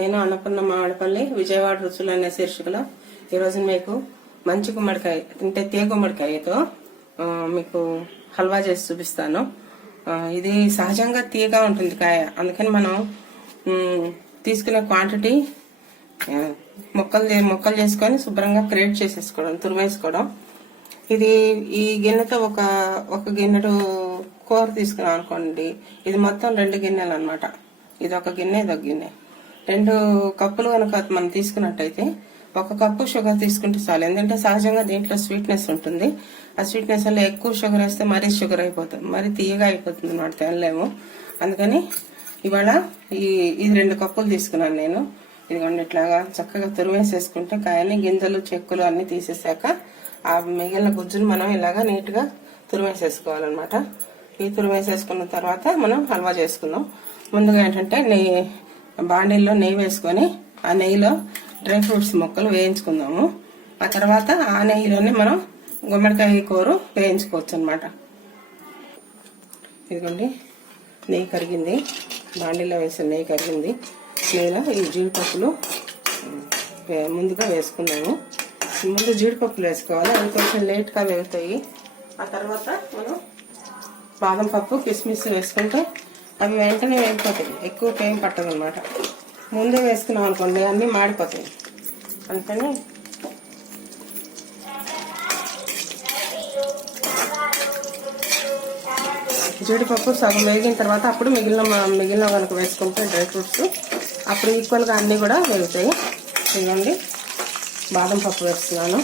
నేను అన్నపూర్ణ మామిడిపల్లి విజయవాడ రుచులు అనే శీర్షికలో ఈరోజు మీకు మంచి గుమ్మడికాయ అంటే తీగ గుమ్మడికాయతో మీకు హల్వా చేసి చూపిస్తాను. ఇది సహజంగా తీయగా ఉంటుంది కాయ, అందుకని మనం తీసుకునే క్వాంటిటీ ముక్కలు చేసుకొని శుభ్రంగా క్రియేట్ చేసేసుకోవడం, తురిమేసుకోవడం. ఇది ఈ గిన్నెతో ఒక గిన్నెడు కూర తీసుకున్నాం అనుకోండి, ఇది మొత్తం 2 గిన్నెలు అనమాట. ఇది ఒక గిన్నె, ఇది ఒక గిన్నె. 2 కప్పులు కనుక మనం తీసుకున్నట్టయితే 1 కప్పు షుగర్ తీసుకుంటే చాలు. ఎందుకంటే సహజంగా దీంట్లో స్వీట్నెస్ ఉంటుంది. ఆ స్వీట్నెస్ వల్ల ఎక్కువ షుగర్ వేస్తే మరీ షుగర్ అయిపోతుంది, మరీ తీయగా అయిపోతుంది అన్నమాట, తినలేము. అందుకని ఇవాళ ఇది 2 కప్పులు తీసుకున్నాను నేను. ఇదిగోండి, ఇట్లాగా చక్కగా తురిమేసేసుకుంటే కాయని గింజలు చెక్కులు అన్ని తీసేసాక ఆ మిగిలిన గుజ్జును మనం ఇలాగా నీట్ గా తురిమేసేసుకోవాలన్నమాట. ఈ తురిమేసేసుకున్న తర్వాత మనం హల్వా చేసుకుందాం. ముందుగా ఏంటంటే బాండీల్లో నెయ్యి వేసుకొని ఆ నెయ్యిలో డ్రై ఫ్రూట్స్ ముక్కలు వేయించుకుందాము. ఆ తర్వాత ఆ నెయ్యిలోనే మనం గుమ్మడికాయ కూర వేయించుకోవచ్చు అనమాట. ఇదిగోండి, నెయ్యి కరిగింది, బాండీలో వేసిన నెయ్యి కరిగింది. నెయ్యిలో ఈ జీడిపప్పులు ముందుగా వేసుకున్నాము. ముందు జీడిపప్పులు వేసుకోవాలి, అవి కొంచెం లేట్గా వేగుతాయి. ఆ తర్వాత మనం బాదం పప్పు, కిస్మిస్ వేసుకుంటే అవి వెంటనే వేగిపోతాయి, ఎక్కువ టైం పట్టదు అనమాట. ముందే వేసుకున్నాం అనుకోండి అన్నీ మాడిపోతాయి. అందుకని జీడిపప్పు సగం వేగిన తర్వాత అప్పుడు మిగిలిన కనుక వేసుకుంటే డ్రై ఫ్రూట్స్ అప్పుడు ఈక్వల్గా అన్నీ కూడా వేగుతాయి. ఇదిగోండి, బాదం పప్పు వేస్తున్నాను.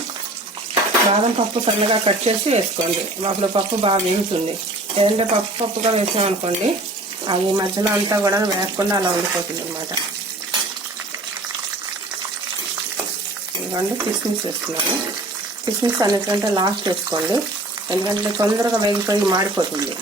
బాదం పప్పు సన్నగా కట్ చేసి వేసుకోండి, అప్పుడు పప్పు బాగా వేగుతుంది. లేదంటే పప్పుగా వేసాం అనుకోండి, ఈ మధ్యలో అంతా కూడా వేయకుండా అలా ఉండిపోతుంది అనమాట. ఇదిగోండి, కిస్మిస్ వేస్తున్నాను. కిస్మిస్ అన్నిటికంటే లాస్ట్ వేసుకోండి, ఎందుకంటే తొందరగా వేగిపోయి మాడిపోతుంది.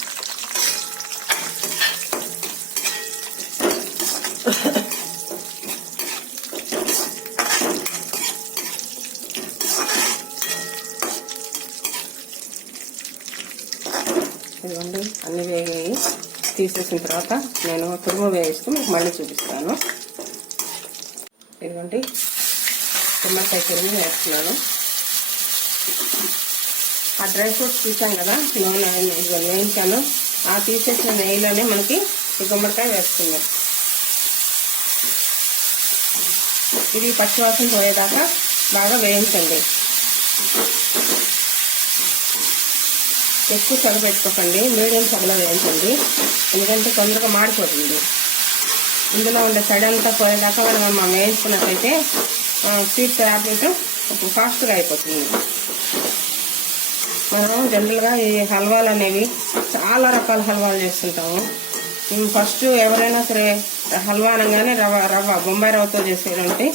ఇదిగోండి, అన్ని వేగాయి. తీసేసిన తర్వాత నేను తురుము వేస్తూ మీకు మళ్ళీ చూపిస్తాను. ఇదిగోండి, గుమ్మడికాయ తురుము వేస్తున్నాను. ఆ డ్రై ఫ్రూట్స్ తీసాం కదా, నూనె వేయించాను. ఆ తీసేసిన నెయ్యిలోనే మనకి ఈ గుమ్మడికాయ వేస్తున్నాం. ఇది పచ్చివాసన పోయేదాకా బాగా వేయించండి. ఎక్కువ సగ పెట్టుకోకండి, మీడియం సగలో వేయించండి, ఎందుకంటే తొందరగా మాడిపోతుంది. ఇందులో ఉండే తడి అంతా పోయేదాకా మనం వేయించుకున్నట్లయితే స్వీట్ తయారు ఫాస్ట్గా అయిపోతుంది. మనం జనరల్గా ఈ హల్వాలు అనేవి చాలా రకాల హల్వాలు చేస్తుంటాము. ఫస్ట్ ఎవరైనా సరే హల్వా అనగానే రవ్వ బొంబాయి రవ్వతో చేసేటువంటి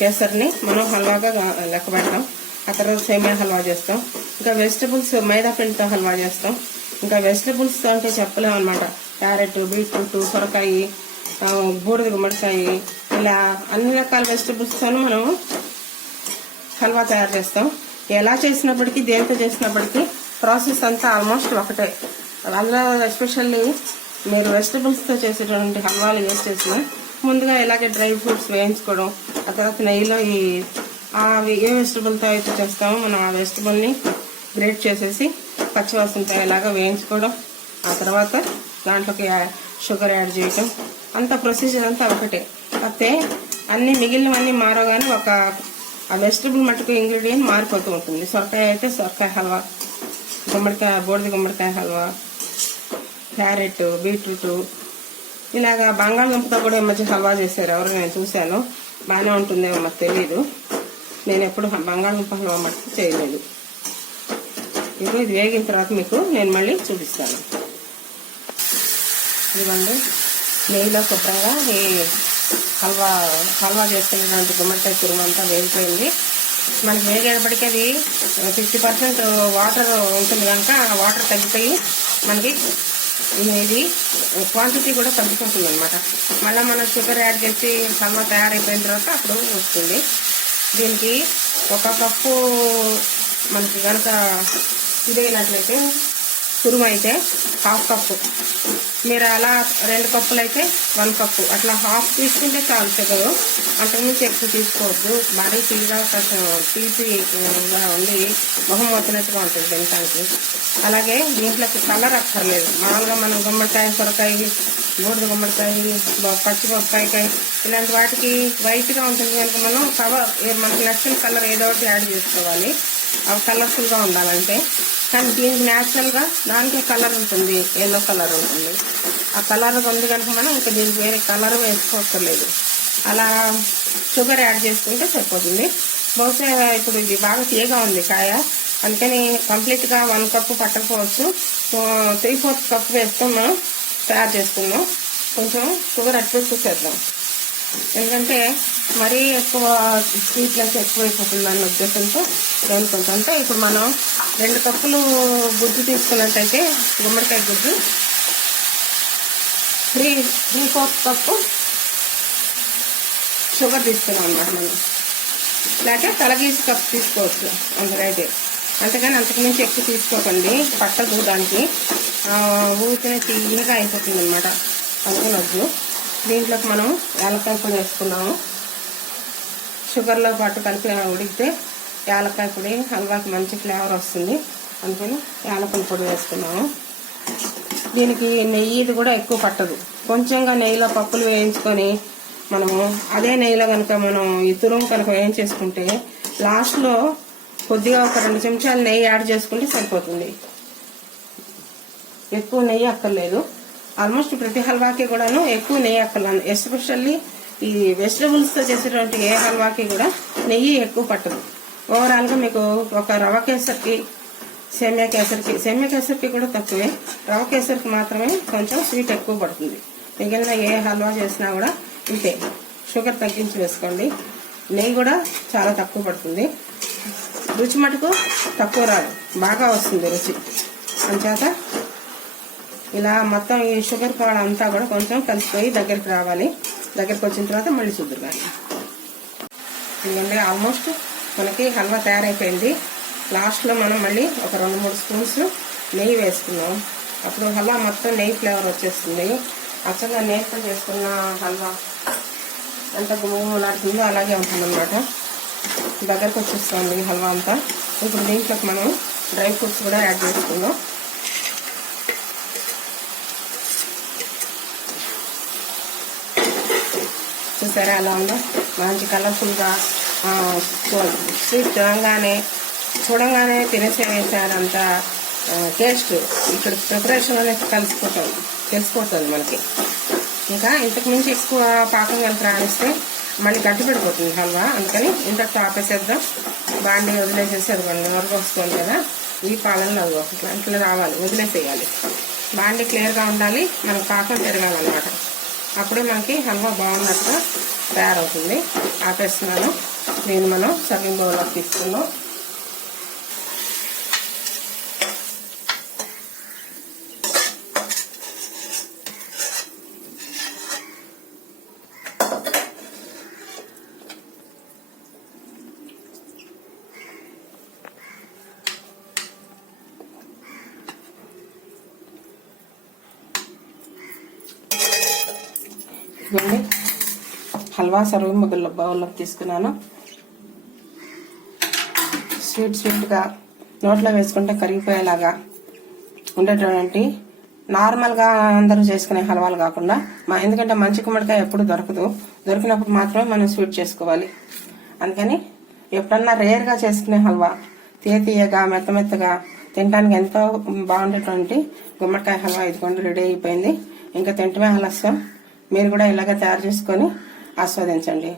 కేసరిని మనం హల్వాగా లెక్క పెడతాం. ఆ తర్వాత సేమియా హల్వా చేస్తాం. ఇంకా వెజిటబుల్స్ మైదా పిండితో హల్వా చేస్తాం. ఇంకా వెజిటబుల్స్తో అంటే చెప్పలేము అనమాట. క్యారెట్, బీట్రూట్, సొరకాయ, బూడిద గుమ్మడికాయ, ఇలా అన్ని రకాల వెజిటబుల్స్తోనూ మనం హల్వా తయారు చేస్తాం. ఎలా చేసినప్పటికీ, దేనితో చేసినప్పటికీ ప్రాసెస్ అంతా ఆల్మోస్ట్ ఒకటే. అందులో ఎస్పెషల్లీ మీరు వెజిటబుల్స్తో చేసేటువంటి హల్వాలు యూజ్ చేసిన ముందుగా ఇలాగే డ్రై ఫ్రూట్స్ వేయించుకోవడం, ఆ తర్వాత నెయ్యిలో ఏ వెజిటబుల్తో అయితే చేస్తామో మనం ఆ వెజిటబుల్ని గ్రేట్ చేసేసి పచ్చివాసనతో ఇలాగా వేయించుకోవడం, ఆ తర్వాత దాంట్లోకి షుగర్ యాడ్ చేయటం, అంత ప్రొసీజర్ అంతా ఒకటే. అయితే అన్ని మిగిలినవన్నీ మారగానే ఆ వెజిటబుల్ మట్టుకు ఇంగ్రీడియంట్ మారిపోతూ ఉంటుంది. సొరకాయ అయితే సొరకాయ హల్వా, గుమ్మడికాయ బూడిద గుమ్మడికాయ హల్వా, క్యారెట్, బీట్రూట్, ఇలాగా బంగాళదుంపతో కూడా ఈ మధ్య హల్వా చేశారు ఎవరు, నేను చూశాను. బాగానే ఉంటుందేమో మాకు తెలీదు, నేను ఎప్పుడు బంగాళదుంప హల్వా మట్టుకు చేయలేదు. ఇది వేగిన తర్వాత మీకు నేను మళ్ళీ చూపిస్తాను. ఇదిగోండి, నెయ్యిలో శుభ్రంగా ఈ హల్వా చేసుకునేటువంటి గుమ్మడికాయ తురుము అంతా వేగిపోయింది. మనకి వేగేటప్పటికీ అది 50% వాటర్ ఉంటుంది కనుక ఆ వాటర్ తగ్గిపోయి మనకి ఇది క్వాంటిటీ కూడా తగ్గిపోతుంది అనమాట. మళ్ళీ మనం షుగర్ యాడ్ చేసి హల్వా తయారైపోయిన తర్వాత అప్పుడు వస్తుంది. దీనికి 1 కప్పు మనకి కనుక ఇదైనట్లయితే తురుము అయితే 1/2 కప్పు, మీరు అలా 2 కప్పులు అయితే 1 కప్పు, అట్లా హాఫ్ తీసుకుంటే చాలు షుగరు. అంతకుమించి ఎక్కువ తీసుకోవద్దు, మరీ తీగా తీపిగా ఉండి మొహం మొత్తినట్టుగా ఉంటుంది తినడానికి. అలాగే దీంట్లోకి కలర్ అక్కర్లేదు. మామూలుగా మనం గుమ్మడికాయ, సొరకాయ, బూడిద గుమ్మడికాయ, పచ్చిమిరపకాయ ఇలాంటి వాటికి వైట్గా ఉంటుంది కనుక మనం మనకు నచ్చిన కలర్ ఏదో ఒకటి యాడ్ చేసుకోవాలి, అవి కలర్ఫుల్గా ఉండాలంటే. కానీ దీనికి న్యాచురల్గా దానికి కలర్ ఉంటుంది, ఎల్లో కలర్ ఉంటుంది. ఆ కలర్ ఉంది కనుక మనం ఇంకా దీనికి వేరే కలర్ వేసుకోవట్లేదు. అలా షుగర్ యాడ్ చేసుకుంటే సరిపోతుంది. బహుశా ఇప్పుడు ఇది బాగా తీయగా ఉంది కాయ, అందుకని కంప్లీట్గా 1 కప్పు పట్టకపోవచ్చు. 3/4 కప్పు వేసుకొని మనం తయారు చేసుకుందాం. కొంచెం షుగర్ అడ్జస్ట్ చేద్దాం, ఎందుకంటే మరీ ఎక్కువ స్వీట్నెస్ ఎక్కువైపోతుంది అన్న ఉద్దేశంతో కొంచెం. అంటే ఇప్పుడు మనం 2 కప్పులు గుజ్జు తీసుకున్నట్టయితే గుమ్మడికాయ గుజ్జు 3/4 కప్పు షుగర్ తీసుకున్నాం అన్నమాట మనం. లేకపోతే తలగీసి కప్పు తీసుకోవచ్చు అందుకైతే. అంతేగాని అంతకుమించి ఎక్కువ తీసుకోకండి, పట్టదు దానికి, ఊరికనే తీయగా అయిపోతుంది అనమాట, అనుకునొద్దు. దీంట్లోకి మనం యాలక్కాయ పొడి వేసుకున్నాము. షుగర్లో పాటు కలిపి ఉడికితే యాలక్కాయ పొడి హల్వాకి మంచి ఫ్లేవర్ వస్తుంది, అందుకని యాలక్కాయ పొడి వేసుకున్నాము. దీనికి నెయ్యిది కూడా ఎక్కువ పట్టదు. కొంచెంగా నెయ్యిలో పప్పులు వేయించుకొని మనము అదే నెయ్యిలో కనుక మనం ఈ తురుము కనుక వేయించేసుకుంటే లాస్ట్లో కొద్దిగా ఒక 2 చెంచాలు నెయ్యి యాడ్ చేసుకుంటే సరిపోతుంది. ఎక్కువ నెయ్యి అక్కర్లేదు. ఆల్మోస్ట్ ప్రతి హల్వాకి కూడాను ఎక్కువ నెయ్యి అక్కర్లేదు. ఎస్పెషల్లీ ఈ వెజిటబుల్స్తో చేసేటువంటి ఏ హల్వాకి కూడా నెయ్యి ఎక్కువ పట్టదు. ఓవరాల్గా మీకు ఒక రవ కేసరికి, సేమియా కేసరికి కూడా తక్కువే, రవ కేసరికి మాత్రమే కొంచెం స్వీట్ ఎక్కువ పడుతుంది. మిగిలిన ఏ హల్వా చేసినా కూడా ఇంతే, షుగర్ తగ్గించి వేసుకోండి. నెయ్యి కూడా చాలా తక్కువ పడుతుంది. రుచి మటుకు తక్కువ రాదు, బాగా వస్తుంది రుచి. అంచేత ఇలా మొత్తం ఈ షుగర్ పౌడర్ అంతా కూడా కొంచెం కలిసిపోయి దగ్గరికి రావాలి. దగ్గరికి వచ్చిన తర్వాత మళ్ళీ చూద్దురు కానీ. ఎందుకంటే ఆల్మోస్ట్ మనకి హల్వా తయారైపోయింది. లాస్ట్లో మనం మళ్ళీ ఒక 2-3 స్పూన్స్ నెయ్యి వేసుకున్నాం. అప్పుడు హల్వా మొత్తం నెయ్యి ఫ్లేవర్ వచ్చేస్తుంది. అచ్చగా నేర్ప చేసుకున్న హల్వా ఎంత గుమ్మలాడుతుందో అలాగే ఉంటుందన్నమాట. దగ్గరకు వచ్చేస్తుంది హల్వా అంతా. ఇప్పుడు దీంట్లోకి మనం డ్రై ఫ్రూట్స్ కూడా యాడ్ చేసుకుందాం. చూసారా అలా ఉందో, మంచి కలర్ఫుల్గా స్వీట్ చూడంగానే తినేసేసారంత టేస్ట్ ఇక్కడ ప్రిపరేషన్ అనేది తెలిసిపోతుంది మనకి. ఇంకా ఇంతకు మించి ఎక్కువ పాకం కనుక రానిస్తే మళ్ళీ గట్టి పడిపోతుంది హల్వా. అందుకని ఇంతకు ఆపేసేద్దాం. బాండి వదిలేసేసి అది వరకు వస్తుంది కదా, ఈ పాలనలో ఇట్లా రావాలి, వదిలేసేయాలి. బాండి క్లియర్గా ఉండాలి, మనకు పాకం తిరగాలన్నమాట. అప్పుడే మనకి హల్వా బాగున్నట్టుగా తయారవుతుంది. ఆపేస్తున్నాను. దీన్ని మనం సర్వింగ్ బౌల్లోకి తీసుకున్నాం. హల్వా సర్వింగ్ బౌల్లోకి తీసుకున్నాను. స్వీట్గా నోట్లో వేసుకుంటే కరిగిపోయేలాగా ఉండేటువంటి నార్మల్గా అందరూ చేసుకునే హల్వాలు కాకుండా, ఎందుకంటే మంచి గుమ్మడికాయ ఎప్పుడు దొరకదు, దొరికినప్పుడు మాత్రమే మనం స్వీట్ చేసుకోవాలి. అందుకని ఎప్పుడన్నా రేర్గా చేసుకునే హల్వా తీయగా మెత్తగా తినడానికి ఎంతో బాగుండేటువంటి గుమ్మడికాయ హల్వా ఇదిగోండి రెడీ అయిపోయింది. ఇంకా తింటమే ఆలస్యం. మీరు కూడా ఇలాగ తయారు చేసుకొని ఆస్వాదించండి.